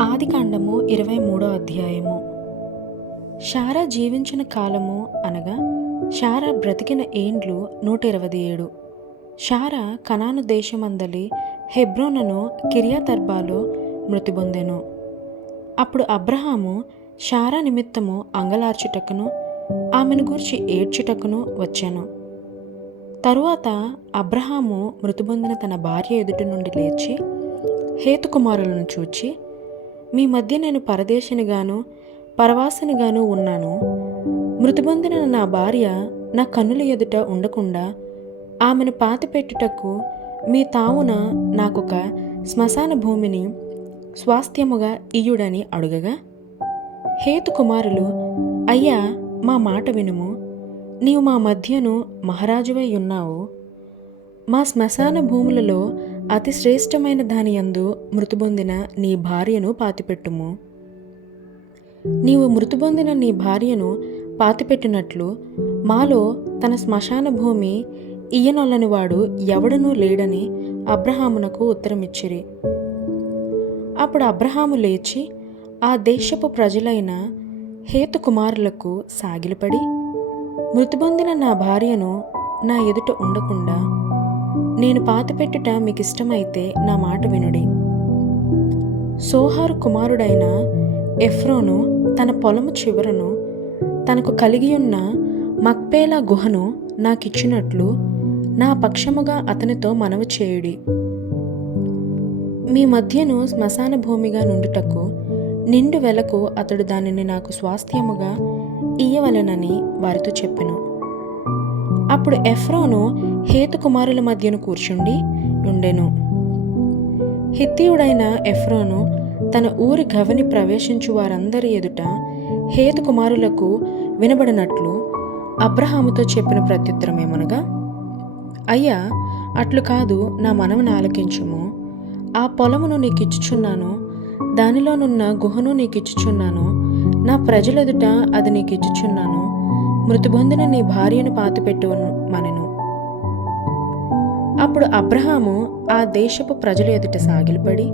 ఆదికాండము ఇరవై మూడో అధ్యాయము. షారా జీవించిన కాలము అనగా షారా బ్రతికిన ఏండ్లు నూట ఇరవై ఏడు. షారా కనాను దేశమందలి హెబ్రోనను కిరియాతర్బాలో మృతి పొందెను అప్పుడు అబ్రహాము షారా నిమిత్తము అంగలార్చుటకును ఆమెను గూర్చి ఏడ్చుటకును వచ్చాను. తరువాత అబ్రహాము మృతిపొందిన తన భార్య ఎదుటి నుండి లేచి హేతుకుమారులను చూచి మీ మధ్య నేను పరదేశినిగాను పరవాసినిగాను ఉన్నాను. మృతిపొందిన నా భార్య నా కన్నుల ఎదుట ఉండకుండా ఆమెను పాతిపెట్టుటకు మీ తావున నాకొక శ్మశాన భూమిని స్వాస్థ్యముగా ఇయ్యుడని అడుగగా హేతు కుమారులు అయ్యా మా మాట వినుము. నీవు మా మధ్యను మహారాజువై ఉన్నావు. మా శ్మశాన భూములలో అతి శ్రేష్టమైన దాని యందు మృతిపొందిన నీ భార్యను పాతిపెట్టుము. నీవు మృతిపొందిన నీ భార్యను పాతిపెట్టినట్లు మాలో తన శ్మశాన భూమి ఇయ్యనొల్లని వాడు ఎవడనూ లేడని అబ్రహామునకు ఉత్తరమిచ్చిరి. అప్పుడు అబ్రహాము లేచి ఆ దేశపు ప్రజలైన హేతు కుమారులకు సాగిలపడి మృతిపొందిన నా భార్యను నా ఎదుట ఉండకుండా నేను పాతిపెట్టుట మీకు ఇష్టమైతే నా మాట వినుడి. సోహారు కుమారుడైన ఎఫ్రోను తన పొలము చివరను తనకు కలిగి ఉన్న మక్పేలా గుహను నాకిచ్చినట్లు నా పక్షముగా అతనితో మనవి చేయుడి. మీ మధ్యను శ్మశాన భూమిగా నుండుటకు నిండు వెలకు అతడు దానిని నాకు స్వాస్థ్యముగా ఇయ్యవలెనని వారితో చెప్పెను. అప్పుడు ఎఫ్రోను హేతు కుమారుల మధ్యను కూర్చుండి ఉండెను హిత్తియుడైన ఎఫ్రోను తన ఊరి గవని ప్రవేశించు వారందరి ఎదుట హేతు కుమారులకు వినబడినట్లు అబ్రహాముతో చెప్పిన ప్రత్యుత్తరమేమనగా అయ్యా అట్లు కాదు నా మనమును ఆలకించుము. ఆ పొలమును నీకిచ్చుచున్నాను దానిలోనున్న గుహను నీకిచ్చుచున్నాను నా ప్రజలెదుట అది నీకిచ్చుచున్నాను. మృతిబొందిన నీ భార్యను పాతిపెట్టు మనను. అప్పుడు అబ్రహాము ఆ దేశపు ప్రజల ఎదుట సాగిలపడి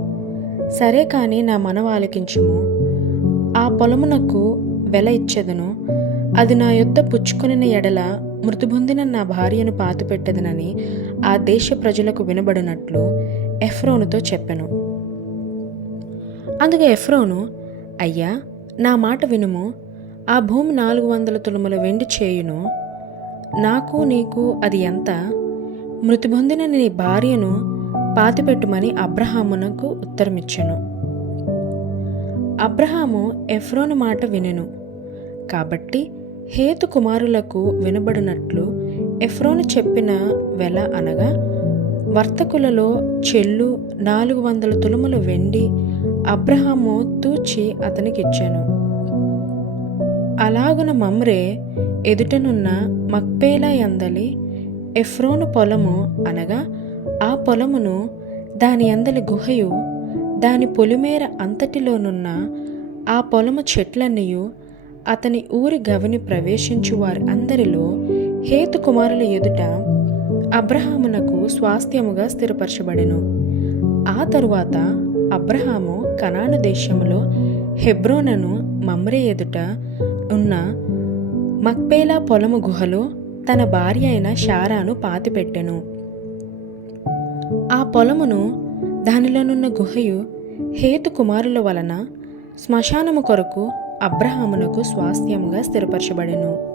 సరే కాని నా మనవ ఆలకించుము ఆ పొలమునకు వెల ఇచ్చేదను అది నా యొద్ద పుచ్చుకొనిన ఎడల మృతిబొందిన నా భార్యను పాతిపెట్టదనని ఆ దేశ ప్రజలకు వినబడినట్లు ఎఫ్రోనుతో చెప్పెను. అందుకే ఎఫ్రోను అయ్యా నా మాట వినుము ఆ భూమి నాలుగు వందల తులముల వెండి చేయును. నాకు నీకు అది ఎంత? మృతి పొందిన నీ భార్యను పాతిపెట్టుమని అబ్రహామునకు ఉత్తరమిచ్చెను. అబ్రహాము ఎఫ్రోను మాట వినెను. కాబట్టి హేతు కుమారులకు వినబడినట్లు ఎఫ్రోను చెప్పిన వెల అనగా వర్తకులలో చెల్లు నాలుగు వందల తులముల వెండి అబ్రహాము తూచి అతనికిచ్చాను. అలాగున మమ్రే ఎదుటనున్న మక్పేలా యందలి ఎఫ్రోను పొలము అనగా ఆ పొలమును దాని అందలి గుహయు దాని పొలిమేర అంతటిలోనున్న ఆ పొలము చెట్లన్నయు అతని ఊరి గవిని ప్రవేశించు వారి అందరిలో హేతు కుమారుల ఎదుట అబ్రహామునకు స్వాస్థ్యముగా స్థిరపరచబడెను. ఆ తరువాత అబ్రహాము కనాను దేశములో హెబ్రోనను మమ్రే ఎదుట ఉన్న మక్పేలా పొలము గుహలో తన భార్య అయిన షారాను పాతిపెట్టెను. ఆ పొలమును దానిలోనున్న గుహయు హేతు కుమారుల వలన శ్మశానము కొరకు అబ్రహామునకు స్వాస్థ్యంగా స్థిరపరచబడెను.